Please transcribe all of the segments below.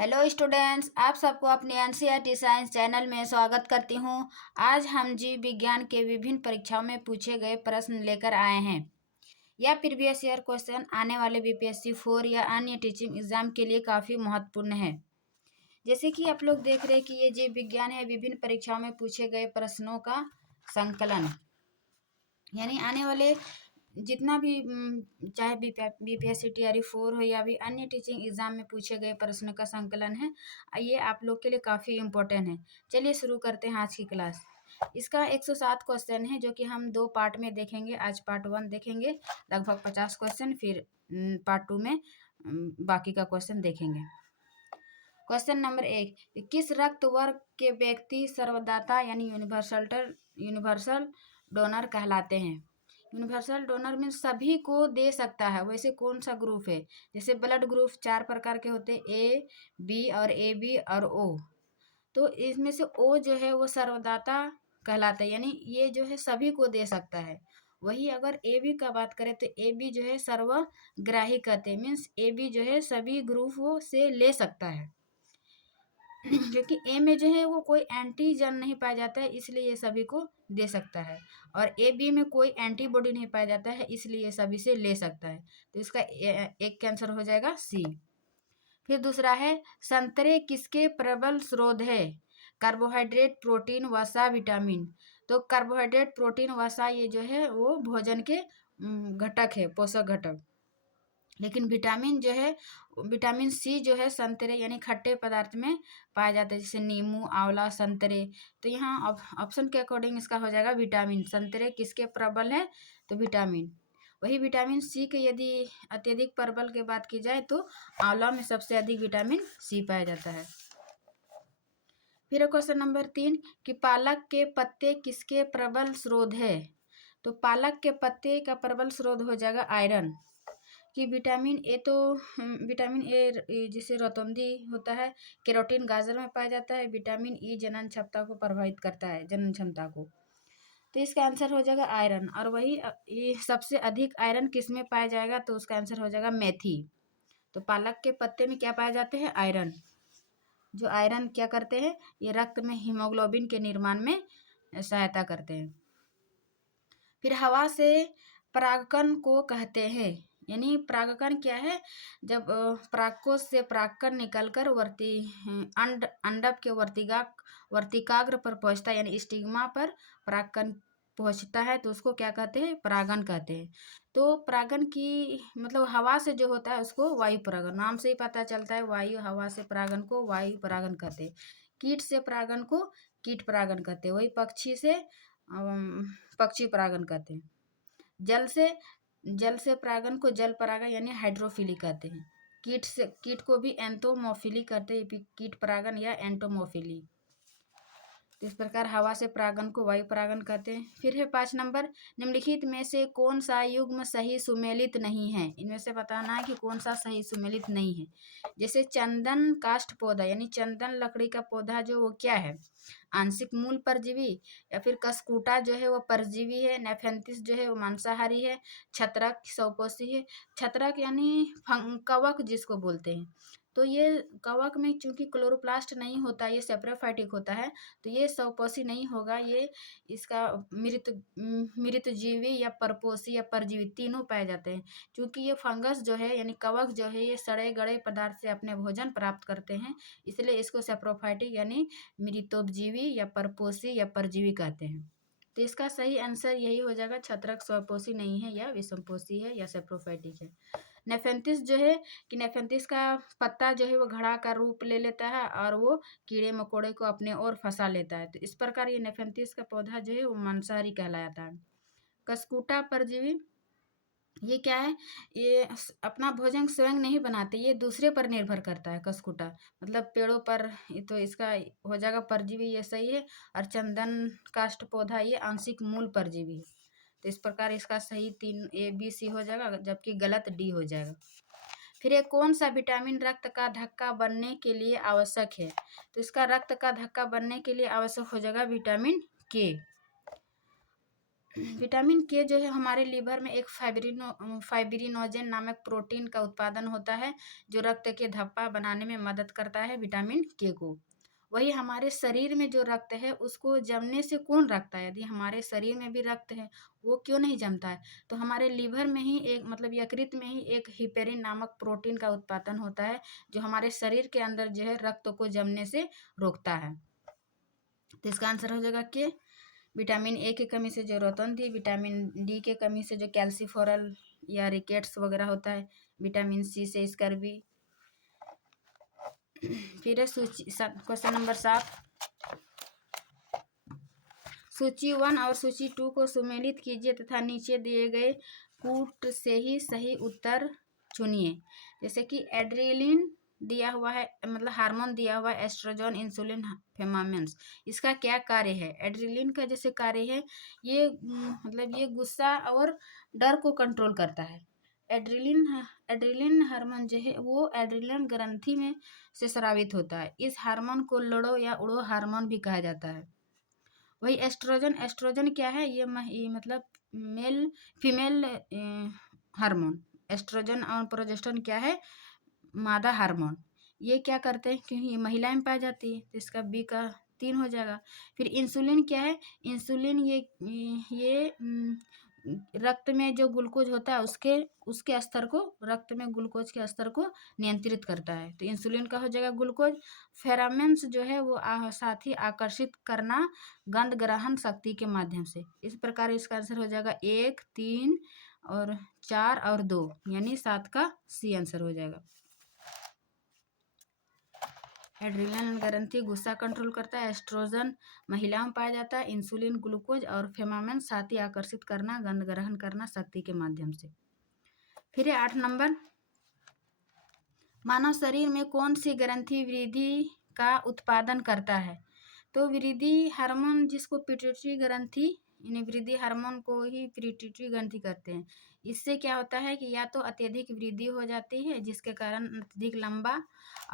Hello students, आप सबको अपने एनसीईआरटी साइंस चैनल में स्वागत करती हूँ। आज हम जीव विज्ञान के विभिन्न परीक्षाओं में पूछे गए प्रश्न लेकर आए हैं। यह प्रीवियस ईयर क्वेश्चन आने वाले बीपीएससी 4 या अन्य टीचिंग एग्जाम के लिए काफ़ी महत्वपूर्ण है। जैसे कि आप लोग देख रहे हैं कि ये जीव विज्ञान है, विभिन्न परीक्षाओं में पूछे गए प्रश्नों का संकलन, यानी आने वाले जितना भी चाहे बीपीएससी टीआरई 4 हो या भी अन्य टीचिंग एग्जाम में पूछे गए प्रश्न का संकलन है। ये आप लोग के लिए काफ़ी इम्पोर्टेंट है। चलिए शुरू करते हैं आज की क्लास। इसका 107 क्वेश्चन है जो कि हम 2 पार्ट में देखेंगे। आज पार्ट 1 देखेंगे लगभग 50 क्वेश्चन, फिर पार्ट 2 में बाकी का क्वेश्चन देखेंगे। क्वेश्चन नंबर 1, किस रक्त वर्ग के व्यक्ति सर्वदाता यानी यूनिवर्सल डोनर कहलाते हैं? यूनिवर्सल डोनर मीन्स सभी को दे सकता है। वैसे कौन सा ग्रुप है? जैसे ब्लड ग्रुप 4 प्रकार के होते हैं, ए, बी और ए बी और ओ। तो इसमें से ओ जो है वो सर्वदाता कहलाता है, यानी ये जो है सभी को दे सकता है। वही अगर ए बी का बात करें तो ए बी जो है सर्वग्राही कहते हैं, मीन्स ए बी जो है सभी ग्रुपों से ले सकता है। क्योंकि ए में जो है वो कोई एंटीजन नहीं पाया जाता है, इसलिए ये सभी को दे सकता है। और ए बी में कोई एंटीबॉडी नहीं पाया जाता है, इसलिए ये सभी से ले सकता है। तो इसका एक कैंसर हो जाएगा सी। फिर दूसरा है, संतरे किसके प्रबल स्रोत है? कार्बोहाइड्रेट, प्रोटीन, वसा, विटामिन। तो कार्बोहाइड्रेट, प्रोटीन, वसा ये जो है वो भोजन के घटक है, पोषक घटक। लेकिन विटामिन जो है, विटामिन सी जो है संतरे यानी खट्टे पदार्थ में पाया जाता है, जैसे नींबू, आंवला, संतरे। तो यहाँ ऑप्शन के अकॉर्डिंग इसका हो जाएगा विटामिन। संतरे किसके प्रबल है? तो विटामिन। वही विटामिन सी के यदि अत्यधिक प्रबल की बात की जाए तो आंवला में सबसे अधिक विटामिन सी पाया जाता है। फिर क्वेश्चन नंबर 3, कि पालक के पत्ते किसके प्रबल स्रोत है? तो पालक के पत्ते का प्रबल स्रोत हो जाएगा आयरन। कि विटामिन ए, तो विटामिन ए जिसे रतौंधी होता है, केरोटीन गाजर में पाया जाता है। विटामिन ई जनन क्षमता को प्रभावित करता है, जनन क्षमता को। तो इसका आंसर हो जाएगा आयरन। और वही ये सबसे अधिक आयरन किस में पाया जाएगा? तो उसका आंसर हो जाएगा मेथी। तो पालक के पत्ते में क्या पाए जाते हैं? आयरन। जो आयरन क्या करते हैं? ये रक्त में हीमोग्लोबिन के निर्माण में सहायता करते हैं। फिर हवा से परागकण को कहते हैं, यानी परागकण क्या है? जब परागकोश से परागकण निकलकर अंडक के वर्तिकाग्र पर पहुंचता है, यानी स्टिग्मा पर परागकण पहुंचता है, तो उसको क्या कहते हैं? परागन कहते हैं। तो परागन की मतलब हवा से जो होता है उसको वायु परागन, नाम से ही पता चलता है। वायु हवा से परागन को वायु परागन कहते हैं। कीट से परागन को कीट परागन कहते हैं। वही पक्षी से पक्षी परागन कहते हैं। जल से परागन को जल परागन यानी हाइड्रोफिली कहते हैं। कीट को भी एंटोमोफिली कहते हैं, कीट परागन या एंटोमोफिली। तो इस प्रकार हवा से परागन को वायु परागन कहते हैं। फिर है 5 नंबर, निम्नलिखित में से कौन सा युग्म सही सुमेलित नहीं है? इनमें से बताना है कि कौन सा सही सुमेलित नहीं है। जैसे चंदन काष्ठ पौधा, यानी चंदन लकड़ी का पौधा जो वो क्या है? आंशिक मूल परजीवी। या फिर कसकूटा जो है वो परजीवी है। नेफेंथिस जो है वो मांसाहारी है। छत्रक सौपोषी है। छत्रक यानी कवक जिसको बोलते हैं। तो ये कवक में चूंकि क्लोरोप्लास्ट नहीं होता, ये सेप्रोफाइटिक होता है, तो ये सौपोषी नहीं होगा। ये इसका मृतजीवी या परपोषी या परजीवी तीनों पाए जाते हैं। क्योंकि ये फंगस जो है यानी कवक जो है ये सड़े गड़े पदार्थ से अपने भोजन प्राप्त करते हैं, इसलिए इसको सेप्रोफाइटिक यानी मृतोपजीवी या परपोषी या परजीवी कहते हैं। तो इसका सही आंसर यही हो जाएगा, छत्रक स्वपोषी नहीं है, या विषमपोषी है, या सेप्रोफाइटिक है। नेफेंथिस जो है कि नेफेंथिस का पत्ता जो है वो घड़ा का रूप ले लेता है और वो कीड़े मकोड़े को अपने ओर फंसा लेता है। तो इस प्रकार ये नेफेंथिस का पौधा जो है वो मांसाहारी कहलाता है। कसकूटा परजीवी ये क्या है? ये अपना भोजन स्वयं नहीं बनाते, ये दूसरे पर निर्भर करता है। कसकूटा मतलब पेड़ों पर, तो इसका हो जाएगा परजीवी, ये सही है। और चंदन काष्ठ पौधा ये आंशिक मूल परजीवी है। तो इस प्रकार इसका सही 3 A B C हो जाएगा, जबकि गलत D हो जाएगा। फिर ये कौन सा विटामिन रक्त का धक्का बनने के लिए आवश्यक है? तो इसका रक्त का धक्का बनने के लिए आवश्यक हो जाएगा विटामिन के। विटामिन के जो है हमारे लीवर में एक फाइब्रिनोजेन नामक प्रोटीन का उत्पादन होता है जो रक्त के धब्बा बनाने में मदद करता है विटामिन के को। वही हमारे शरीर में जो रक्त है उसको जमने से कौन रखता है? यदि हमारे शरीर में भी रक्त है वो क्यों नहीं जमता है? तो हमारे लीवर में ही एक मतलब यकृत में ही एक हिपेरिन नामक प्रोटीन का उत्पादन होता है जो हमारे शरीर के अंदर जो है रक्त को जमने से रोकता है। तो इसका आंसर हो जाएगा के। विटामिन ए की कमी से जो रोतन थी, विटामिन डी के कमी से जो कैल्सीफोरल या रिकेट्स वगैरह होता है, विटामिन सी से स्कर्वी। फिर है सूची क्वेश्चन नंबर 7, सूची 1 और सूची 2 को सुमेलित कीजिए तथा नीचे दिए गए कूट से ही सही उत्तर चुनिए। जैसे कि एड्रेलिन दिया हुआ है, मतलब हार्मोन दिया हुआ है एस्ट्रोजन, इंसुलिन, फेमामेंस। इसका क्या कार्य है? एड्रेलिन का जैसे कार्य है ये मतलब ये गुस्सा और डर को कंट्रोल करता है। एड्रेलिन हार्मोन जो है वो एड्रेलिन ग्रंथि में से स्रावित होता है। इस हार्मोन को लड़ो या उड़ो हार्मोन भी कहा जाता है। वही एस्ट्रोजन क्या है? ये मतलब फीमेल हार्मोन। एस्ट्रोजन और प्रोजेस्टेरोन क्या है? मादा हार्मोन। ये क्या करते हैं? क्योंकि ये महिला में पाई जाती है तो इसका बी का 3 हो जाएगा। फिर इंसुलिन क्या है? इंसुलिन ये रक्त में जो ग्लूकोज होता है उसके स्तर को, रक्त में ग्लूकोज के स्तर को नियंत्रित करता है। तो इंसुलिन का हो जाएगा ग्लूकोज। फेरामेंस जो है वो साथ ही आकर्षित करना गंध ग्रहण शक्ति के माध्यम से। इस प्रकार इसका आंसर हो जाएगा 1, 3 और 4 और 2, यानी 7 का सी आंसर हो जाएगा। एड्रेनलिन ग्रंथि गुस्सा कंट्रोल करता है, एस्ट्रोजन महिलाओं में पाया जाता है, इंसुलिन ग्लूकोज और फेमामेन साथ ही आकर्षित करना, गंध ग्रहण करना शक्ति के माध्यम से। फिर 8 नंबर, मानव शरीर में कौन सी ग्रंथि वृद्धि का उत्पादन करता है? तो वृद्धि हार्मोन जिसको पिट्यूटरी ग्रंथि, यानी वृद्धि हार्मोन को ही पिट्यूटरी ग्रंथि करते हैं। इससे क्या होता है कि या तो अत्यधिक वृद्धि हो जाती है जिसके कारण अत्यधिक लंबा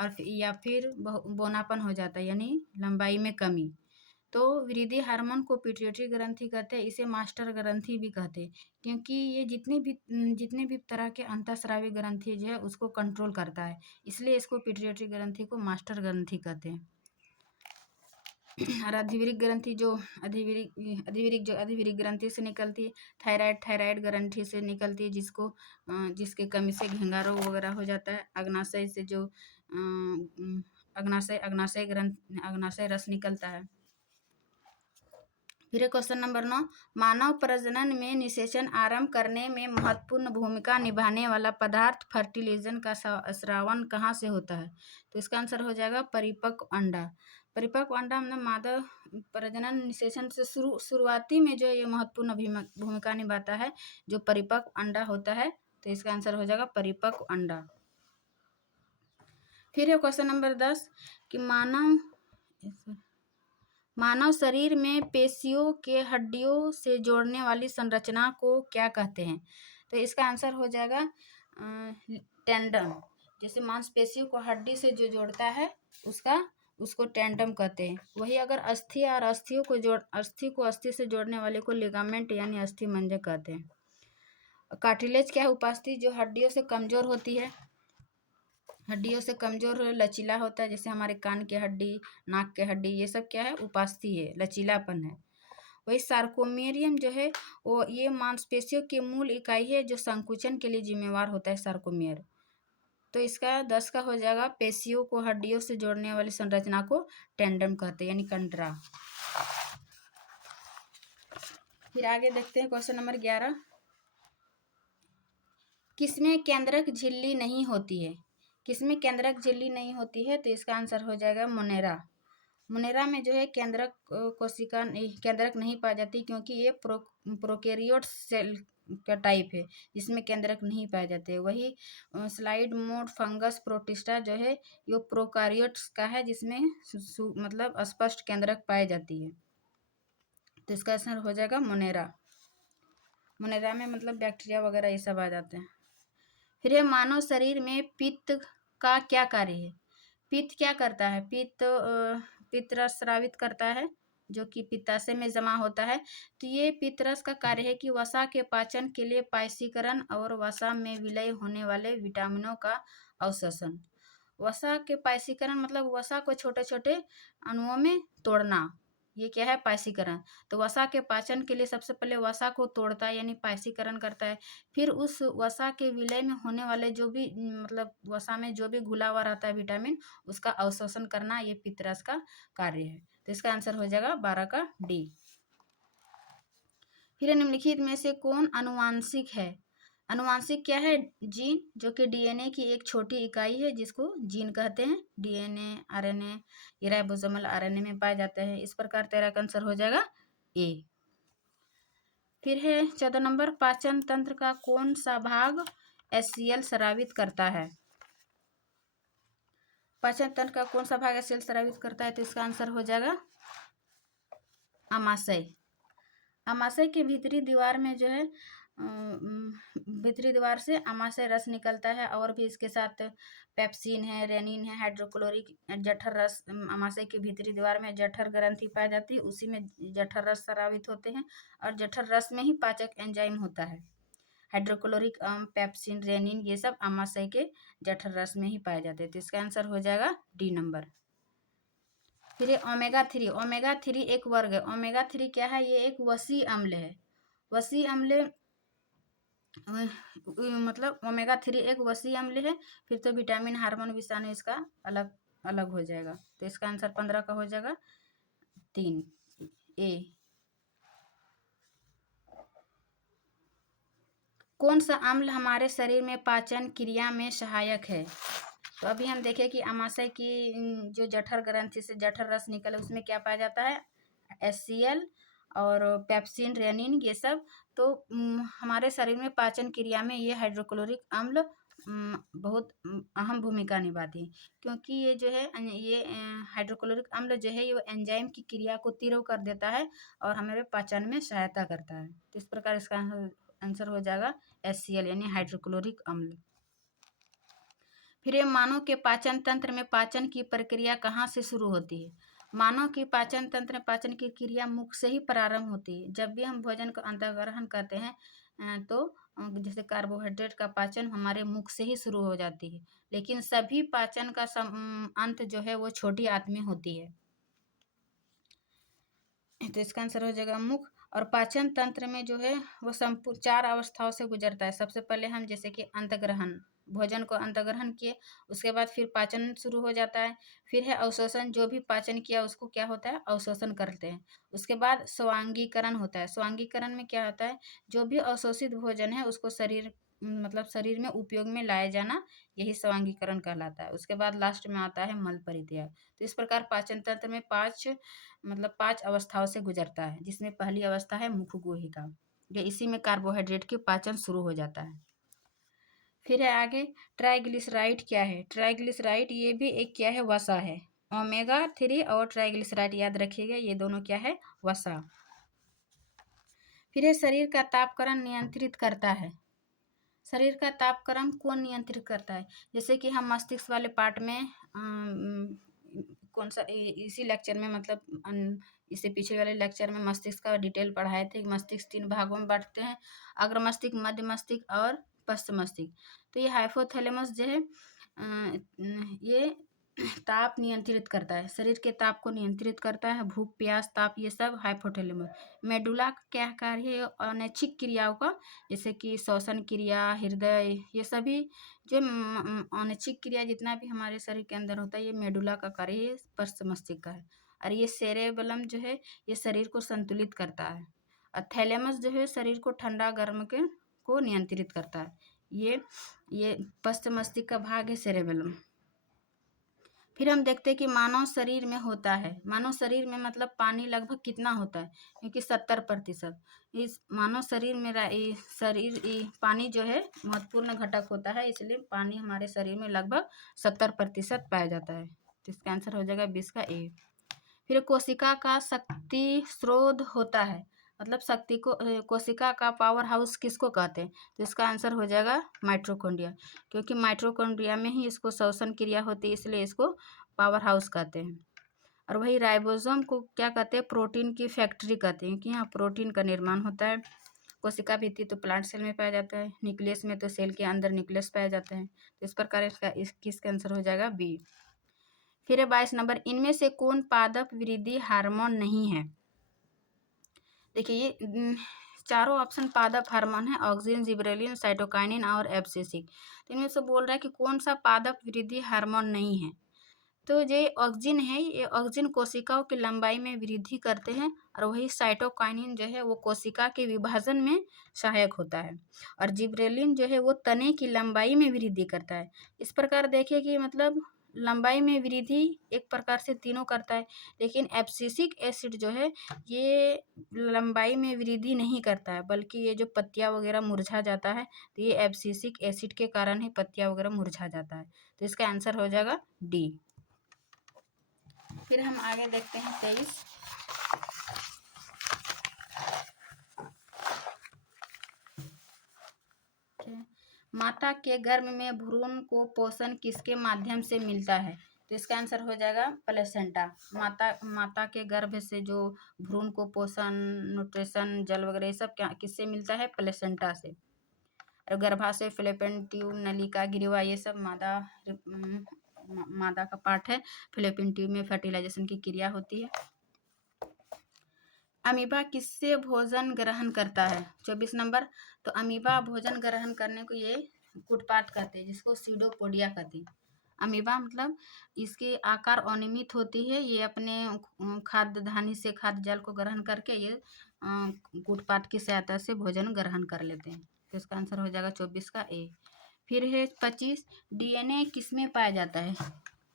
और या फिर बौनापन हो जाता है, यानी लंबाई में कमी। तो वृद्धि हार्मोन को पिट्यूटरी ग्रंथि कहते हैं। इसे मास्टर ग्रंथि भी कहते हैं क्योंकि ये जितने भी तरह के अंतःस्रावी ग्रंथि जो है उसको कंट्रोल करता है, इसलिए इसको पिट्यूटरी ग्रंथि को मास्टर ग्रंथि कहते हैं। और अधिवृक्क ग्रंथि जो अधिवृक्क ग्रंथि से निकलती है, थायराइड ग्रंथि से निकलती है जिसके कमी से घेंगा रोग वगैरह हो जाता है। अग्नाशय से जो अग्नाशय रस निकलता है। फिर क्वेश्चन नंबर 9, मानव प्रजनन में निषेचन आरंभ करने में महत्वपूर्ण भूमिका निभाने वाला पदार्थ फर्टिलाइजर का स्रावन कहाँ से होता है? तो इसका आंसर हो जाएगा परिपक्व अंडा। परिपक्व अंडा मतलब मादा प्रजनन निषेचन से शुरुआती में जो ये महत्वपूर्ण भूमिका निभाता है जो परिपक्व अंडा होता है, तो इसका आंसर हो जाएगा परिपक्व अंडा। फिर है क्वेश्चन नंबर 10 कि मानव शरीर में पेशियों के हड्डियों से जोड़ने वाली संरचना को क्या कहते हैं? तो इसका आंसर हो जाएगा टेंडन। जैसे मांसपेशियों को हड्डी से जो जोड़ता है उसको टेंडम कहते हैं। वही अगर अस्थि और अस्थि को अस्थि से जोड़ने वाले को लिगामेंट यानी अस्थि मंजक कहते हैं। कार्टिलेज क्या है? उपास्थि जो हड्डियों से कमजोर होती है, हड्डियों से कमजोर लचीला होता है, जैसे हमारे कान की हड्डी, नाक की हड्डी, ये सब क्या है? उपास्थि है, लचीलापन है। वही सार्कोमेरियम जो है वो ये मांसपेशियों की मूल इकाई है जो संकुचन के लिए जिम्मेवार होता है, सार्कोमेयर। तो इसका 10 का हो जाएगा पेशियों को हड्डियों से जोड़ने वाली संरचना को टेंडम कहते हैं, यानी कंट्रा। फिर आगे देखते हैं क्वेश्चन नंबर 11, किसमें केंद्रक झिल्ली नहीं होती है? किसमें केंद्रक झिल्ली नहीं होती है? तो इसका आंसर हो जाएगा मुनेरा में जो है केंद्रक कोशिका केंद्रक नहीं पाई जाती क्योंकि ये प्रोकैरियोट सेल का टाइप है जिसमें केंद्रक नहीं पाए जाते। वही स्लाइड मोड फंगस प्रोटिस्टा जो है ये प्रोकैरियोट्स का है जिसमें मतलब स्पष्ट केंद्रक पाई जाती है। तो इसका आंसर हो जाएगा मुनेरा में मतलब बैक्टीरिया वगैरह ये सब आ जाते हैं। फिर ये मानव शरीर में पित्त का क्या कार्य है? पित्त क्या करता है? पित्त रस स्रावित करता है, जो कि पित्ताशय में जमा होता है। तो ये पित्तरस का कार्य है कि वसा के पाचन के लिए पायसीकरण और वसा में विलय होने वाले विटामिनों का अवशोषण। वसा के पायसीकरण मतलब वसा को छोटे छोटे अणुओं में तोड़ना, ये क्या है? पायसीकरण। तो वसा के पाचन के लिए सबसे पहले वसा को तोड़ता है यानी पायसीकरण करता है। फिर उस वसा के विलय में होने वाले जो भी मतलब वसा में जो भी घुला हुआ रहता है विटामिन, उसका अवशोषण करना, ये पित्तरस का कार्य है। तो इसका आंसर हो जाएगा 12 का डी। फिर निम्नलिखित में से कौन आनुवांशिक है? आनुवांशिक क्या है? जीन, जो कि डीएनए की एक छोटी इकाई है जिसको जीन कहते हैं। डीएनए, आरएनए, ये राइबोसोमल आरएनए में पाए जाते हैं। इस प्रकार 13 का आंसर हो जाएगा ए। फिर है 14 नंबर, पाचन तंत्र का कौन सा भाग एचसीएल स्रावित करता है? पाचन तंत्र का कौन सा भाग एचसीएल स्रावित करता है? तो इसका आंसर हो जाएगा आमाशय। आमाशय के भीतरी दीवार में जो है भीतरी दीवार से आमाशय रस निकलता है, और भी इसके साथ पेप्सिन है, रेनिन है, हाइड्रोक्लोरिक जठर रस। आमाशय की भीतरी दीवार में जठर ग्रंथि पाई जाती है, उसी में जठर रस स्रावित होते हैं, और जठर रस में ही पाचक एंजाइम होता है। हाइड्रोक्लोरिक पेप्सिन, रेनिन, ये सब आमाशय के जठर रस में ही पाए जाते हैं। तो इसका आंसर हो जाएगा डी नंबर। फिर ये ओमेगा 3, ओमेगा 3 एक वर्ग है। ओमेगा 3 क्या है? ये एक वसी अम्ल है। वसी अम्ल मतलब ओमेगा 3 एक वसी अम्ल है। फिर तो विटामिन, हार्मोन, विषाणु इसका अलग अलग हो जाएगा। तो इसका आंसर 15 का हो जाएगा 3 ए। कौन सा अम्ल हमारे शरीर में पाचन क्रिया में सहायक है? तो अभी हम देखें कि आमाशय की जो जठर ग्रंथि से जठर रस निकले, उसमें क्या पाया जाता है? HCl और पेप्सिन, रेनिन, ये सब। तो हमारे शरीर में पाचन क्रिया में ये हाइड्रोक्लोरिक अम्ल बहुत अहम भूमिका निभाती है, क्योंकि ये जो है ये हाइड्रोक्लोरिक अम्ल जो है ये एंजाइम की क्रिया को तीव्र कर देता है और हमारे पाचन में सहायता करता है। तो इस प्रकार इसका आंसर हो जाएगा HCl यानी हाइड्रोक्लोरिक अम्ल। फिर ये मानव के पाचन तंत्र में पाचन की प्रक्रिया कहाँ से शुरू होती है? मानव के पाचन तंत्र में पाचन की क्रिया मुख से ही प्रारंभ होती है। जब भी हम भोजन को अंतर्ग्रहण करते हैं तो जैसे कार्बोहाइड्रेट का पाचन हमारे मुख से ही शुरू हो जाती है, लेकिन सभी पाचन का अंत जो है वो छोटी आंत में होती है। तो इसका आंसर हो जाएगा मुख। और पाचन तंत्र में जो है वो संपूर्ण 4 अवस्थाओं से गुजरता है। सबसे पहले हम जैसे कि अंतग्रहण, भोजन को अंतग्रहण किए, उसके बाद फिर पाचन शुरू हो जाता है। फिर है अवशोषण, जो भी पाचन किया उसको क्या होता है? अवशोषण करते हैं। उसके बाद स्वांगीकरण होता है। स्वांगीकरण में क्या होता है? जो भी अवशोषित भोजन है उसको शरीर मतलब शरीर में उपयोग में लाया जाना, यही स्वांगीकरण कहलाता है। उसके बाद लास्ट में आता है मल परित्याग। तो इस प्रकार पाचन तंत्र में 5 अवस्थाओं से गुजरता है, जिसमें पहली अवस्था है मुखगुहिका, जो इसी में कार्बोहाइड्रेट के पाचन शुरू हो जाता है। फिर है आगे ट्राइग्लिसराइड क्या है? ट्राइग्लिसराइड ये भी एक क्या है? वसा है। ओमेगा 3 और ट्राइग्लिसराइड याद रखिएगा, ये दोनों क्या है? वसा। फिर है शरीर का तापक्रम नियंत्रित करता है। शरीर का तापक्रम कौन नियंत्रित करता है? जैसे कि हम मस्तिष्क वाले पार्ट में कौन सा इसी लेक्चर में मतलब इससे पीछे वाले लेक्चर में मस्तिष्क का डिटेल पढ़ाए थे। मस्तिष्क 3 भागों में बांटते हैं, अग्र मस्तिष्क, मध्य मस्तिष्क और पश्चिम मस्तिष्क। तो ये हाइपोथैलेमस जो है ये ताप नियंत्रित करता है, शरीर के ताप को नियंत्रित करता है, भूख, प्यास, ताप, ये सब हाइपोथैलेमस। मेडुला का क्या कार्य है? अनैच्छिक क्रियाओं का, जैसे कि श्वसन क्रिया, हृदय, ये सभी जो अनैच्छिक क्रिया जितना भी हमारे शरीर के अंदर होता है, ये मेडुला का कार्य है, पश्च मस्तिष्क का है। और ये सेरेबेलम जो है ये शरीर को संतुलित करता है। और थैलेमस जो है शरीर को ठंडा गर्म के को नियंत्रित करता है। ये पश्च मस्तिष्क का भाग है सेरेबेलम। फिर हम देखते हैं कि मानव शरीर में होता है, मानव शरीर में मतलब पानी लगभग कितना होता है? क्योंकि 70% इस मानव शरीर में पानी जो है महत्वपूर्ण घटक होता है, इसलिए पानी हमारे शरीर में लगभग 70% पाया जाता है। तो इसका आंसर हो जाएगा 20 का ए। फिर कोशिका का शक्ति स्रोत होता है, मतलब शक्ति को कोशिका का पावर हाउस किसको कहते हैं? तो इसका आंसर हो जाएगा माइटोकॉन्ड्रिया, क्योंकि माइटोकॉन्ड्रिया में ही इसको श्वसन क्रिया होती है, इसलिए इसको पावर हाउस कहते हैं। और वही राइबोसोम को क्या कहते हैं, प्रोटीन की फैक्ट्री कहते हैं, कि यहाँ प्रोटीन का निर्माण होता है। कोशिका भित्ति तो प्लांट सेल में पाया जाता है, न्यूक्लियस में तो सेल के अंदर न्यूक्लियस पाया जाता है। तो इस प्रकार किसका आंसर हो जाएगा बी। फिर है 22 नंबर, इनमें से कौन पादप वृद्धि हार्मोन नहीं है। देखिए ये चारों ऑप्शन पादप हार्मोन है, ऑक्सिन, जिबरेलिन, साइटोकाइनिन और एब्सिसिक। तो इनमें से बोल रहा है कि कौन सा पादप वृद्धि हार्मोन नहीं है। तो जो ऑक्सिन है, ये ऑक्सिन कोशिकाओं की लंबाई में वृद्धि करते हैं, और वही साइटोकाइनिन जो है वो कोशिका के विभाजन में सहायक होता है, और जिब्रेलिन जो है वो तने की लंबाई में वृद्धि करता है। इस प्रकार देखिए कि मतलब लंबाई में वृद्धि एक प्रकार से तीनों करता है, लेकिन एब्सिसिक एसिड जो है ये लंबाई में वृद्धि नहीं करता है, बल्कि ये जो पत्तियां वगैरह मुरझा जाता है, तो ये एब्सिसिक एसिड के कारण ही पत्तियां वगैरह मुरझा जाता है। तो इसका आंसर हो जाएगा डी। फिर हम आगे देखते हैं 23। माता के गर्भ में भ्रूण को पोषण किसके माध्यम से मिलता है। तो इसका आंसर हो जाएगा प्लेसेंटा। माता के गर्भ से जो भ्रूण को पोषण, न्यूट्रिशन, जल वगैरह सब क्या किससे मिलता है, प्लेसेंटा से। और गर्भाशय, फ्लोपियन ट्यूब, नलिका, ग्रीवा, ये सब मादा का पार्ट है। फ्लोपियन ट्यूब में फर्टिलाइजेशन की क्रिया होती है। अमीबा किससे भोजन ग्रहण करता है। 24 नंबर, तो अमीबा भोजन ग्रहण करने को ये कुटपाट कहते हैं, जिसको सीडोपोडिया कहते हैं। अमीबा मतलब इसके आकार अनियमित होती है, ये अपने खाद्य धानी से खाद्य जल को ग्रहण करके ये कुटपाट की सहायता से भोजन ग्रहण कर लेते हैं। तो इसका आंसर हो जाएगा 24 का ए। फिर है 25, डीएनए किसमें पाया जाता है।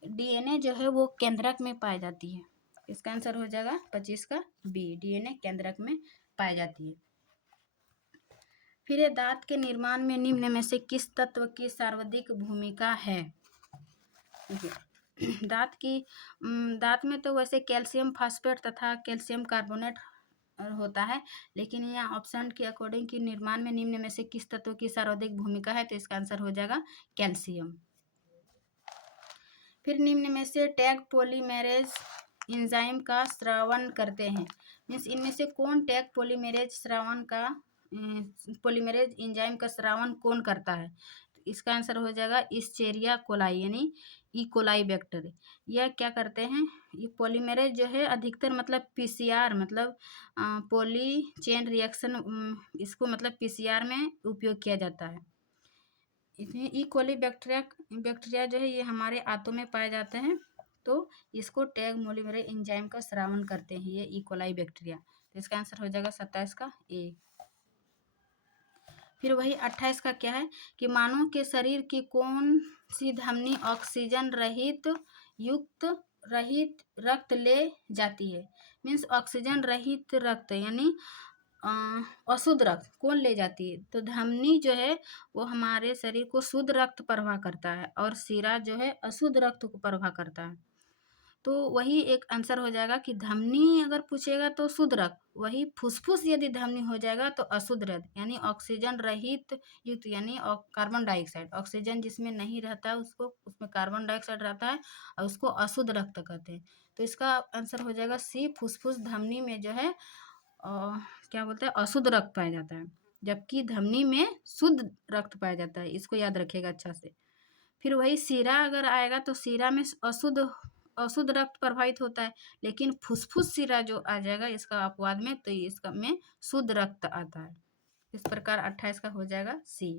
डीएनए जो है वो केंद्रक में पाई जाती है। इसका आंसर हो जाएगा 25 का बी, डीएनए केंद्रक में पाई जाती है। फिर ये दांत के निर्माण में निम्न में से किस तत्व की सर्वाधिक भूमिका है। दांत में तो वैसे कैल्शियम फास्फेट तथा कैल्शियम कार्बोनेट होता है, लेकिन यहाँ ऑप्शन के अकॉर्डिंग कि निर्माण में निम्न में से किस तत्व की सर्वाधिक भूमिका है, तो इसका आंसर हो जाएगा कैल्शियम। फिर निम्न में से टैग पॉलीमेरेज एंजाइम का स्रावन करते हैं। मीन्स इनमें से कौन टैग पॉलीमेरेज एंजाइम का स्रावन कौन करता है। तो इसका आंसर हो जाएगा इस्चेरिया कोलाई, यानी ई कोलाई बैक्टीरिया। यह क्या करते हैं, ये पॉलीमेरेज जो है अधिकतर मतलब पीसीआर मतलब पॉली चेन रिएक्शन, इसको मतलब पीसीआर में उपयोग किया जाता है। इसमें ई कोली बैक्टीरिया जो है ये हमारे आंतों में पाए जाते हैं, तो इसको टैग पॉलीमेरेज एंजाइम का स्रावन करते हैं ये ई कोलाई बैक्टीरिया। तो इसका आंसर हो जाएगा 27 का ए। फिर वही 28 का क्या है कि मानव के शरीर की कौन सी धमनी ऑक्सीजन रहित रक्त ले जाती है। मीन्स ऑक्सीजन रहित रक्त यानी अशुद्ध रक्त कौन ले जाती है। तो धमनी जो है वो हमारे शरीर को शुद्ध रक्त प्रवाह करता है, और शिरा जो है अशुद्ध रक्त को प्रवाह करता है। तो वही एक आंसर हो जाएगा कि धमनी अगर पूछेगा तो शुद्ध रक्त, वही फुसफुस यदि धमनी हो जाएगा तो अशुद्ध रक्त यानी ऑक्सीजन रहित युक्त, यानी कार्बन डाइऑक्साइड। ऑक्सीजन जिसमें नहीं रहता है उसको, उसमें कार्बन डाइऑक्साइड रहता है, और उसको अशुद्ध रक्त कहते हैं। तो इसका आंसर हो जाएगा सी, फुसफुस धमनी में जो है क्या बोलते हैं, अशुद्ध रक्त पाया जाता है, जबकि धमनी में शुद्ध रक्त पाया जाता है। इसको याद रखिएगा अच्छा से। फिर वही सीरा अगर आएगा तो सीरा में अशुद्ध रक्त प्रभावित होता है, लेकिन फुसफुस सीरा जो आ जाएगा इसका अपवाद में, तो इसका में शुद्ध रक्त आता है। इस प्रकार 28 का हो जाएगा सी।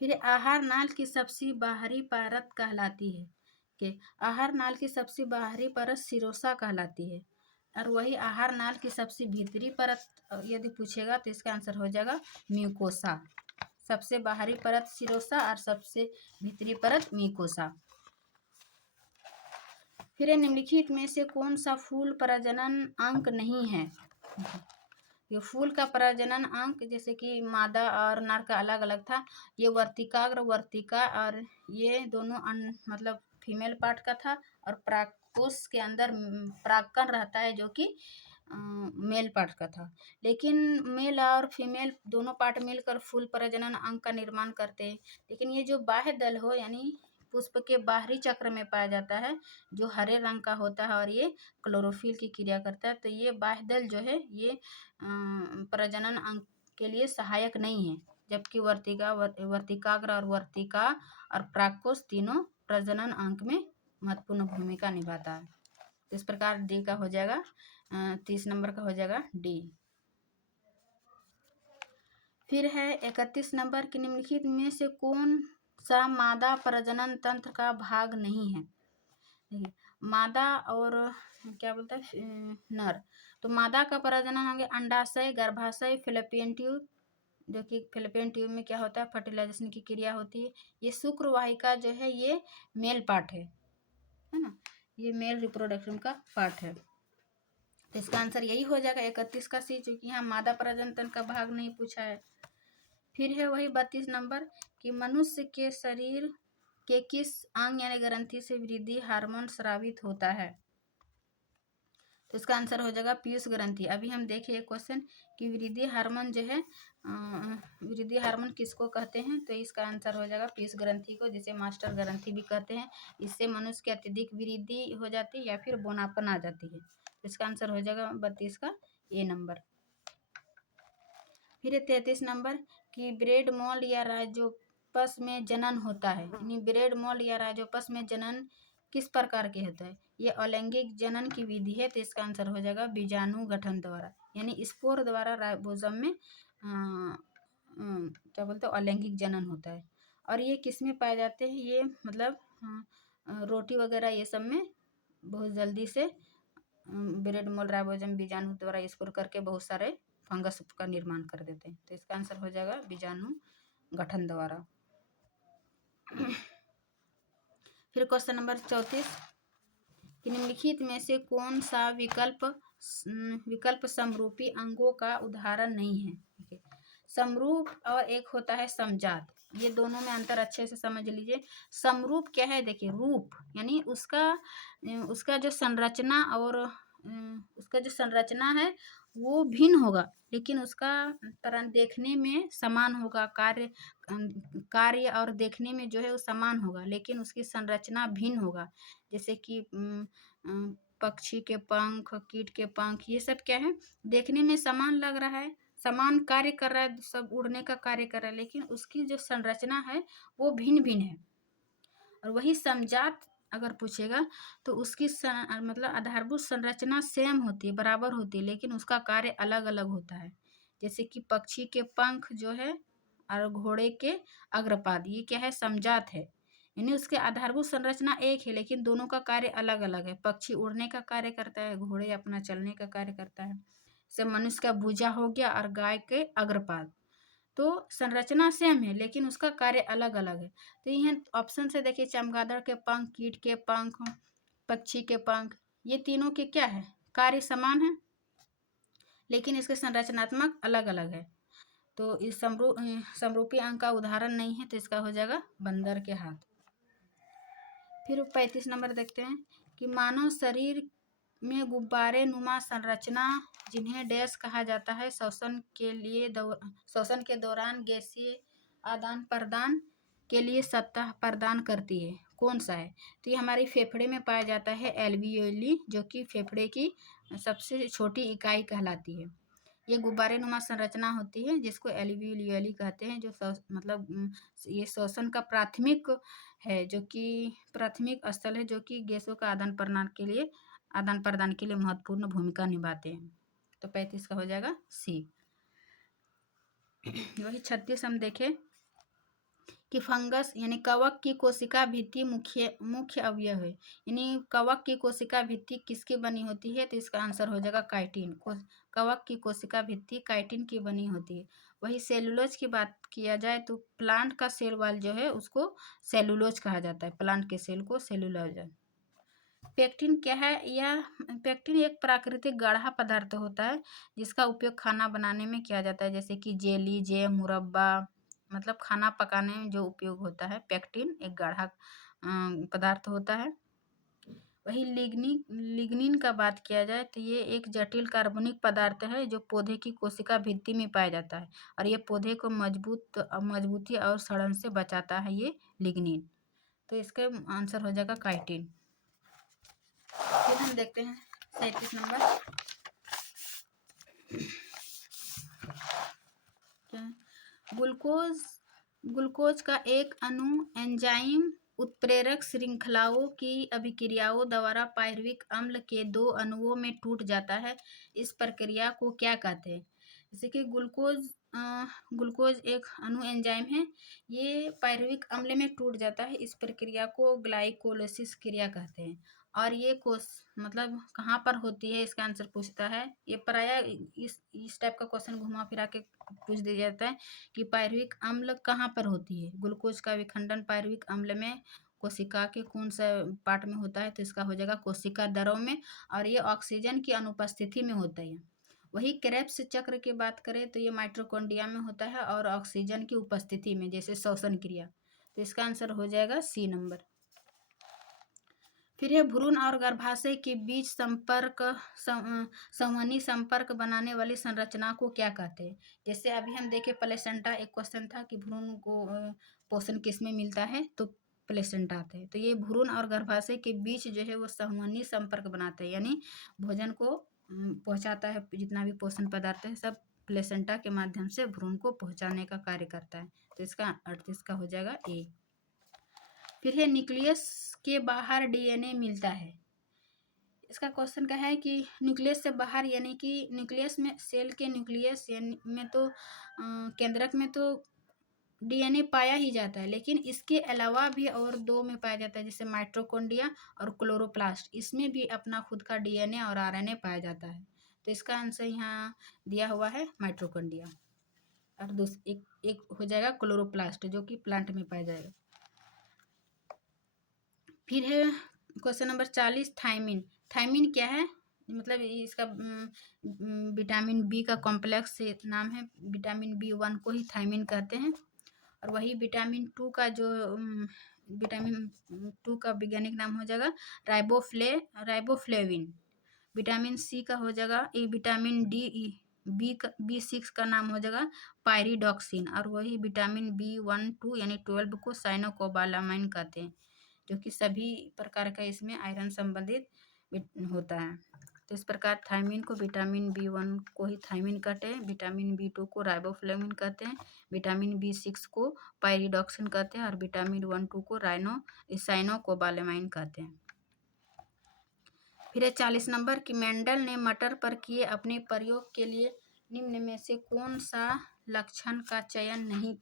फिर आहार नाल की सबसे बाहरी परत कहलाती है कि आहार नाल की सबसे बाहरी परत सिरोसा कहलाती है, और वही आहार नाल की सबसे भीतरी परत यदि पूछेगा तो इसका आंसर हो जाएगा म्यूकोसा। सबसे बाहरी परत सिरोसा और सबसे भीतरी परत म्यूकोसा। फिर निम्नलिखित में से कौन सा फूल प्रजनन अंग नहीं है। ये फूल का प्रजनन अंग जैसे कि मादा और नर का अलग अलग था, ये वर्तिका और ये दोनों मतलब फीमेल पार्ट का था, और परागकोश के अंदर परागकण रहता है जो कि मेल पार्ट का था। लेकिन मेल और फीमेल दोनों पार्ट मिलकर फूल प्रजनन अंग का निर्माण करते हैं। लेकिन ये जो बाह्य दल हो यानी पुष्प के बाहरी चक्र में पाया जाता है, जो हरे रंग का होता है और ये क्लोरोफिल की क्रिया करता है। तो ये बाह्यदल जो है ये प्रजनन अंग के लिए सहायक नहीं है, जबकि वर्तिकाग्र और वर्तिका और प्राकोष तीनों प्रजनन अंग में महत्वपूर्ण भूमिका निभाता है। तो इस प्रकार डी का हो जाएगा 30 नंबर का हो जाएगा डी। फिर है 31 नंबर की, निम्नलिखित में से कौन सा मादा प्रजनन तंत्र का भाग नहीं है। देखिए मादा और क्या बोलता है नर। तो मादा का प्रजनन होंगे अंडाशय, गर्भाशय, फैलोपियन ट्यूब, जो कि फैलोपियन ट्यूब में क्या होता है फर्टिलाइजेशन की क्रिया होती है। ये शुक्र वाहिका जो है ये मेल पार्ट है ना, ये मेल रिप्रोडक्शन का पार्ट है। तो इसका आंसर यही हो जाएगा 31 का सी, जो कि यहाँ मादा प्रजनन तंत्र का भाग नहीं पूछा है। फिर है वही 32 नंबर कि मनुष्य के शरीर के किस अंग यानी ग्रंथि से वृद्धि हार्मोन स्रावित होता है। तो इसका आंसर हो जाएगा पीयूष ग्रंथि। अभी हम देखें एक क्वेश्चन कि वृद्धि हार्मोन जो है वृद्धि हार्मोन किसको कहते हैं। तो इसका आंसर हो जाएगा पीयूष ग्रंथि को, जिसे मास्टर ग्रंथि भी कहते हैं। इससे मनुष्य की अत्यधिक वृद्धि हो जाती है या फिर बोनापन आ जाती है। इसका आंसर हो जाएगा 32 का ए नंबर। फिर 33 नंबर कि ब्रेड मोल्ड या राइजोपस में जनन होता है, यानी ब्रेड मोल्ड या राइजोपस में जनन किस प्रकार के होता है। ये अलैंगिक जनन की विधि है। तो इसका आंसर हो जाएगा बीजाणु गठन द्वारा, यानी स्पोर द्वारा राइबोसोम में क्या बोलते हैं अलैंगिक जनन होता है। और ये किस में पाए जाते हैं, ये मतलब रोटी वगैरह ये सब में बहुत जल्दी से ब्रेड मोल्ड राइबोसोम बीजाणु द्वारा स्पोर करके बहुत सारे फंगस का निर्माण कर देते हैं। तो इसका आंसर हो जाएगा बीजाणु गठन द्वारा। फिर क्वेश्चन नंबर 34 कि निम्नलिखित में से कौन सा विकल्प समरूपी अंगों का उदाहरण नहीं है। समरूप और एक होता है समजात, ये दोनों में अंतर अच्छे से समझ लीजिए। समरूप क्या है, देखिए रूप यानी उसका जो संरचना और उसका जो संरचना है वो भिन्न होगा, लेकिन उसका तरह देखने में समान होगा। कार्य और देखने में जो है वो समान होगा, लेकिन उसकी संरचना भिन्न होगा। जैसे कि पक्षी के पंख, कीट के पंख, ये सब क्या है देखने में समान लग रहा है, समान कार्य कर रहा है, सब उड़ने का कार्य कर रहा है, लेकिन उसकी जो संरचना है वो भिन्न भिन्न है। और वही समजात अगर पूछेगा तो उसकी मतलब आधारभूत संरचना सेम होती है, बराबर होती है, लेकिन उसका कार्य अलग अलग होता है। जैसे कि पक्षी के पंख जो है और घोड़े के अग्रपाद, ये क्या है समजात है, यानी उसके आधारभूत संरचना एक है, लेकिन दोनों का कार्य अलग अलग है। पक्षी उड़ने का कार्य करता है, घोड़े अपना चलने का कार्य करता है। जैसे मनुष्य का भुजा हो गया और गाय के अग्रपाद, तो संरचना सेम है लेकिन उसका कार्य अलग अलग है। तो यह ऑप्शन से देखिए चमगादड़ के पंख, कीट के पंख, पक्षी के पंख, ये तीनों के क्या है कार्य समान है, लेकिन इसके संरचनात्मक अलग अलग है। तो इस समरूपी अंग का उदाहरण नहीं है, तो इसका हो जाएगा बंदर के हाथ। फिर 35 नंबर देखते हैं कि मानव शरीर में गुब्बारे नुमा संरचना, जिन्हें डैश कहा जाता है, श्वसन के दौरान गैसीय आदान प्रदान के लिए सतह प्रदान करती है, कौन सा है। तो ये हमारी फेफड़े में पाया जाता है एल्वियोली, जो कि फेफड़े की सबसे छोटी इकाई कहलाती है। ये गुब्बारे नुमा संरचना होती है जिसको एल्वियोली कहते हैं, जो मतलब ये श्वसन का प्राथमिक है, जो कि प्राथमिक स्थल है, जो कि गैसों का आदान प्रदान के लिए महत्वपूर्ण भूमिका निभाते हैं। तो 35 का हो जाएगा सी। वही 36 हम देखें कि फंगस यानी कवक की कोशिका भित्ति मुख्य अवयव है, यानी कवक की कोशिका भित्ति किसकी बनी होती है। तो इसका आंसर हो जाएगा काइटिन। कवक की कोशिका भित्ति काइटिन की बनी होती है। वही सेलुलोज की बात किया जाए तो प्लांट का सेल वॉल जो है उसको सेलुलोज कहा जाता है, प्लांट के सेल को सेलुलोज। पेक्टिन क्या है, यह पेक्टिन एक प्राकृतिक गाढ़ा पदार्थ होता है जिसका उपयोग खाना बनाने में किया जाता है, जैसे कि जेली, जैम, मुरब्बा, मतलब खाना पकाने में जो उपयोग होता है पेक्टिन एक गाढ़ा पदार्थ होता है। वही लिग्निन का बात किया जाए तो ये एक जटिल कार्बनिक पदार्थ है जो पौधे की कोशिका भित्ति में पाया जाता है, और ये पौधे को मजबूती और सड़न से बचाता है, ये लिग्निन। तो इसका आंसर हो जाएगा काइटिन। फिर हम देखते हैं 37 नंबर क्या है। ग्लूकोज ग्लूकोज का एक अणु एंजाइम उत्प्रेरक श्रृंखलाओं की अभिक्रियाओं द्वारा पायरुविक अम्ल के दो अणुओं में टूट जाता है। इस प्रक्रिया को क्या कहते हैं? जैसे कि ग्लूकोज एक अणु एंजाइम है, ये पायरुविक अम्ल में टूट जाता है। इस प्रक्रिया को ग्लाइकोलाइसिस क्रिया कहते हैं। और ये कोश मतलब कहाँ पर होती है, इसका आंसर पूछता है। ये प्रायः इस टाइप का क्वेश्चन घुमा फिरा के पूछ दिया जाता है कि पायरुविक अम्ल कहाँ पर होती है। ग्लूकोज का विखंडन पायरुविक अम्ल में कोशिका के कौन सा पार्ट में होता है? तो इसका हो जाएगा कोशिका दरों में, और ये ऑक्सीजन की अनुपस्थिति में होता है। वही क्रेब्स चक्र की बात करें तो ये माइटोकॉन्ड्रिया में होता है और ऑक्सीजन की उपस्थिति में, जैसे श्वसन क्रिया। तो इसका आंसर हो जाएगा सी नंबर। फिर है भ्रूण और गर्भाशय के बीच संवहनी संपर्क बनाने वाली संरचना को क्या कहते हैं? जैसे अभी हम देखे प्लेसेंटा, एक क्वेश्चन था कि भ्रूण को पोषण किस में मिलता है, तो प्लेसेंटा आते हैं। तो ये भ्रूण और गर्भाशय के बीच जो है वो संवहनी संपर्क बनाते हैं, यानी भोजन को पहुंचाता है। जितना भी पोषण पदार्थ है सब प्लेसेंटा के माध्यम से भ्रूण को पहुंचाने का कार्य करता है। तो इसका अर्थ इसका हो जाएगा ए। फिर है न्यूक्लियस के बाहर डीएनए मिलता है। इसका क्वेश्चन का है कि न्यूक्लियस से बाहर, यानी कि न्यूक्लियस में, सेल के न्यूक्लियस में तो केंद्रक में तो डीएनए पाया ही जाता है, लेकिन इसके अलावा भी और दो में पाया जाता है, जैसे माइटोकॉन्ड्रिया और क्लोरोप्लास्ट। इसमें भी अपना खुद का डीएनए और आरएनए पाया जाता है। तो इसका आंसर यहाँ दिया हुआ है माइटोकॉन्ड्रिया, और एक हो जाएगा क्लोरोप्लास्ट जो कि प्लांट में पाया जाएगा। फिर है क्वेश्चन नंबर 40 थायमिन। थायमिन क्या है? मतलब इसका विटामिन बी का कॉम्प्लेक्स नाम है। विटामिन B1 को ही थायमिन कहते हैं। और वही विटामिन 2 का जो विटामिन 2 का वैज्ञानिक नाम हो जाएगा राइबोफ्लेविन। विटामिन सी का हो जाएगा ये विटामिन B6 का नाम हो जाएगा पायरिडॉक्सिन। और वही विटामिन B1 2 यानी 12 को साइनोकोबालामाइन कहते हैं, जो कि सभी प्रकार का इसमें आयरन संबंधित होता है। तो इस प्रकार थायमिन को विटामिन B1 को ही थायमिन कहते हैं, विटामिन B2 को राइबोफ्लेविन कहते हैं, विटामिन B6 को पायरिडॉक्सिन कहते हैं, और विटामिन 1-2 को साइनोकोबालामाइन कहते हैं। फिर है 40 नंबर कि मेंडल ने मटर पर किए अपने प्रयोग के लिए निम्न में से कौन सा लक्षण का चयन नहीं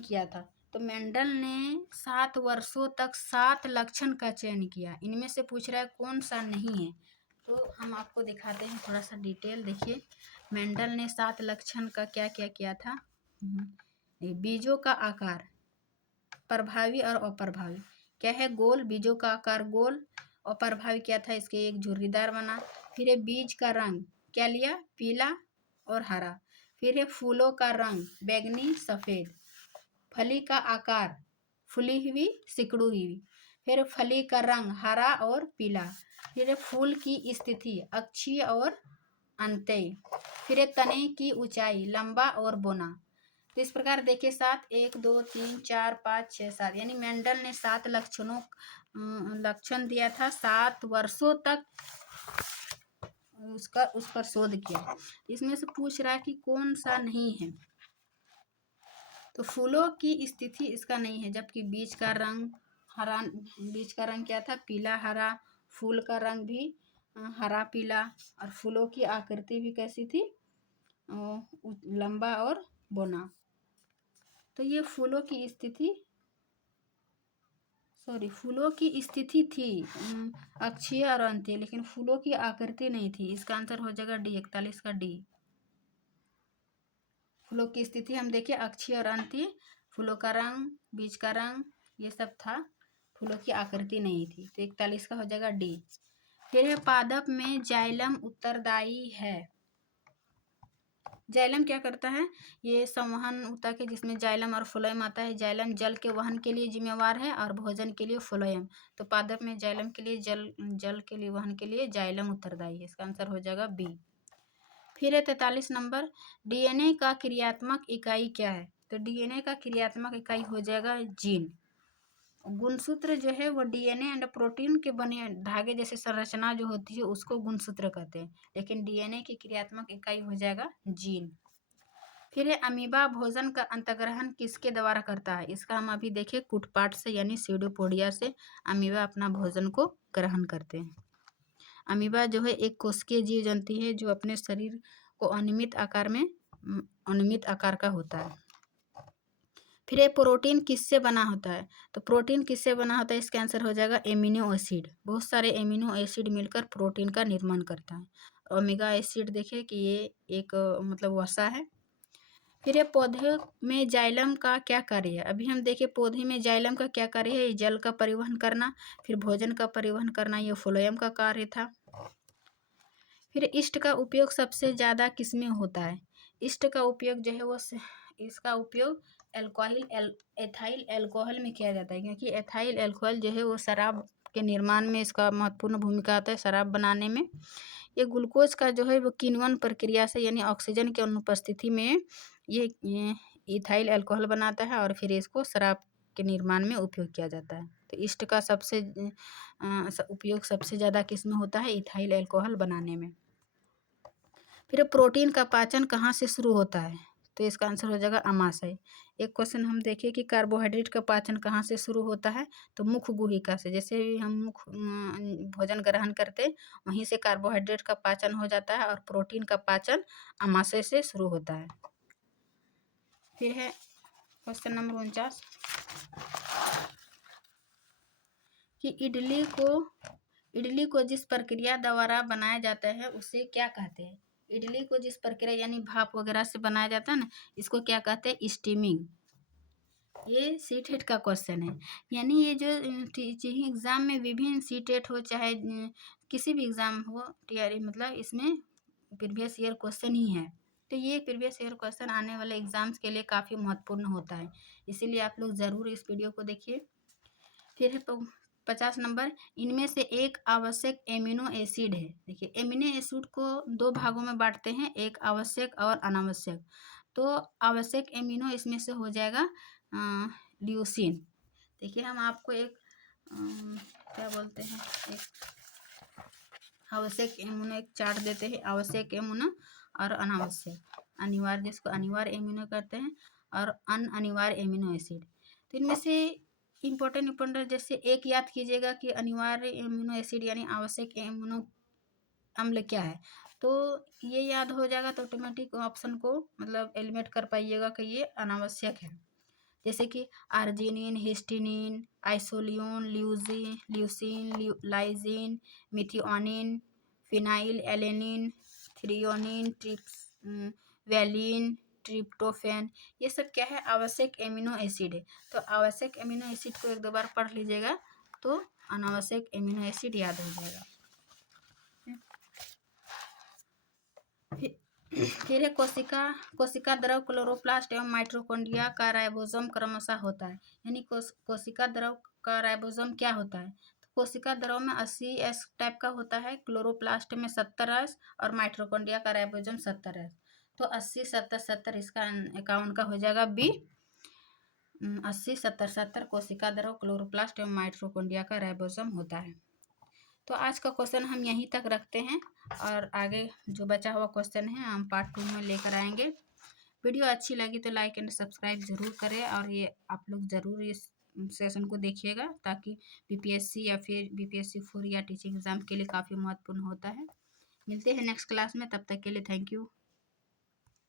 किया था? तो मेंडल ने 7 वर्षों तक 7 लक्षण का चयन किया। इनमें से पूछ रहा है कौन सा नहीं है, तो हम आपको दिखाते हैं थोड़ा सा डिटेल। देखिए मेंडल ने 7 लक्षण का क्या क्या किया था। बीजों का आकार, प्रभावी और अप्रभावी। क्या है? गोल, बीजों का आकार गोल। अप्रभावी क्या था? इसके एक झुर्रीदार बना। फिर है बीज का रंग, क्या लिया? पीला और हरा। फिर है फूलों का रंग, बैंगनी सफ़ेद। फली का आकार, फुली हुई सिकुड़ी हुई। फिर फली का रंग हरा और पीला। फिर फूल की स्थिति, अक्षीय और अंत्य। फिर तने की ऊंचाई, लंबा और बोना। तो इस प्रकार देखिए 7, 1 2 3 4 5 6 7, यानी मेंडल ने 7 लक्षण दिया था। 7 वर्षों तक उस पर शोध किया। इसमें से पूछ रहा है कि कौन सा नहीं है, तो फूलों की स्थिति इसका नहीं है, जबकि बीज का रंग हरा, बीज का रंग क्या था? पीला हरा। फूल का रंग भी हरा पीला, और फूलों की आकृति भी कैसी थी? लंबा और बोना। तो ये फूलों की स्थिति थी अक्षीय और अंत्य, लेकिन फूलों की आकृति नहीं थी। इसका आंसर हो जाएगा डी, 41 का डी। फूलों की स्थिति हम देखिए अक्षीय और अंत्य, फूलों का रंग, बीज का रंग, ये सब था। फूलों की आकृति नहीं थी, तो 41 का हो जाएगा डी। फिर है पादप में जाइलम उत्तरदायी है। जाइलम क्या करता है? ये संवहन होता है जिसमें जाइलम और फ्लोएम आता है। जाइलम जल के वहन के लिए जिम्मेवार है और भोजन के लिए फ्लोएम। तो पादप में जाइलम के लिए जल के लिए वहन के लिए जाइलम उत्तरदायी है। इसका आंसर हो जाएगा बी। फिर है 43 नंबर, डीएनए का क्रियात्मक इकाई क्या है? तो डीएनए का क्रियात्मक इकाई हो जाएगा जीन। गुणसूत्र जो है वो डीएनए एंड प्रोटीन के बने धागे जैसे संरचना जो होती है उसको गुणसूत्र कहते हैं, लेकिन डीएनए की क्रियात्मक इकाई हो जाएगा जीन। फिर है अमीबा भोजन का अंतग्रहण किसके द्वारा करता है? इसका हम अभी देखें, कुटपाट से यानी सीडोपोडिया से अमीबा अपना भोजन को ग्रहण करते हैं। अमीबा जो है एक कोशिकीय जीव जंतु है जो अपने शरीर को अनियमित आकार का होता है। फिर ये प्रोटीन किससे बना होता है? तो प्रोटीन किससे बना होता है, इसका आंसर हो जाएगा एमिनो एसिड। बहुत सारे एमिनो एसिड मिलकर प्रोटीन का निर्माण करता है। ओमेगा एसिड देखिए कि ये एक मतलब वसा है। फिर ये पौधे में जाइलम का क्या कार्य है? अभी हम देखें पौधे में जाइलम का क्या कार्य है। ये जल का परिवहन करना, फिर भोजन का परिवहन करना, ये फ्लोएम का कार्य था। फिर ईस्ट का उपयोग सबसे ज़्यादा किस में होता है? ईस्ट का उपयोग जो है वो इसका उपयोग एथाइल एल्कोहल में किया जाता है, क्योंकि एथाइल एल्कोहल जो है वो शराब के निर्माण में इसका महत्वपूर्ण भूमिका आता है, शराब बनाने में। ये ग्लूकोज का जो है वो किण्वन प्रक्रिया से यानी ऑक्सीजन की अनुपस्थिति में ये इथाइल एल्कोहल बनाता है और फिर इसको शराब के निर्माण में उपयोग किया जाता है। तो ईस्ट का उपयोग सबसे ज़्यादा किस में होता है? इथाइल एल्कोहल बनाने में। फिर प्रोटीन का पाचन कहाँ से शुरू होता है? तो इसका आंसर हो जाएगा अमाशय। एक क्वेश्चन हम देखें कि कार्बोहाइड्रेट का पाचन कहाँ से शुरू होता है? तो मुख गुहिका से। जैसे ही हम भोजन ग्रहण करते वहीं से कार्बोहाइड्रेट का पाचन हो जाता है और प्रोटीन का पाचन अमाशय से शुरू होता है। फिर है क्वेश्चन नंबर 49 कि इडली को जिस प्रक्रिया द्वारा बनाया जाता है उसे क्या कहते हैं? इडली को जिस प्रक्रिया यानी भाप वगैरह से बनाया जाता है ना, इसको क्या कहते हैं? स्टीमिंग। ये सीटेट का क्वेश्चन है, यानी ये जो टीचिंग एग्जाम में विभिन्न सीटेट हो चाहे किसी भी एग्जाम हो टीआरई, मतलब इसमें प्रीवियस ईयर क्वेश्चन ही है। तो ये प्रीवियस ईयर क्वेश्चन आने वाले एग्जाम्स के लिए काफ़ी महत्वपूर्ण होता है, इसीलिए आप लोग ज़रूर इस वीडियो को देखिए। फिर है 50 नंबर, इनमें से एक आवश्यक एमिनो एसिड है। देखिए एमिनो एसिड को दो भागों में बांटते हैं, एक आवश्यक और अनावश्यक। तो आवश्यक एमिनो इसमें से हो जाएगा ल्यूसीन। देखिए हम आपको एक क्या बोलते हैं, एक आवश्यक एमिनो एक चार्ट देते हैं, आवश्यक एमिनो और अनावश्यक, अनिवार्य जिसको अनिवार्य एमिनो कहते हैं और अनिवार्य एमिनो एसिड। तो इनमें से इम्पोर्टेंट जैसे एक याद कीजिएगा कि अनिवार्य एमिनो एसिड यानी आवश्यक एमिनो अम्ल क्या है, तो ये याद हो जाएगा तो ऑटोमेटिक ऑप्शन को मतलब एलिमिनेट कर पाइएगा कि ये अनावश्यक है। जैसे कि arginine, histidine, isoleucine, leucine, lysine, methionine, phenyl alanine, threonine, valine, tryptophan, ये सब क्या है? आवश्यक एमिनो एसिड है। तो आवश्यक एमिनो एसिड को एक दो बार पढ़ लीजिएगा तो अनावश्यक एमिनो एसिड याद हो जाएगा। फिर है कोशिका द्रव क्लोरोप्लास्ट एवं माइटोकॉन्ड्रिया का राइबोसोम क्रमशः होता है, यानी कोशिका द्रव का राइबोसोम क्या होता है? तो कोशिका द्रव में 80S टाइप का होता है, क्लोरोप्लास्ट में 70S और माइटोकॉन्ड्रिया का राइबोसोम 70S। तो 80 70 70 इसका 51 का हो जाएगा बी। 80 70 70 कोशिका द्रव क्लोरोप्लास्ट एवं माइटोकॉन्ड्रिया का राइबोसोम होता है। तो आज का क्वेश्चन हम यहीं तक रखते हैं और आगे जो बचा हुआ क्वेश्चन है हम पार्ट 2 में लेकर आएंगे। वीडियो अच्छी लगी तो लाइक एंड सब्सक्राइब ज़रूर करें और ये आप लोग ज़रूर इस सेशन को देखिएगा ताकि बीपीएससी या फिर बीपीएससी 4 या टीचिंग एग्जाम के लिए काफ़ी महत्वपूर्ण होता है। मिलते हैं नेक्स्ट क्लास में, तब तक के लिए थैंक यू।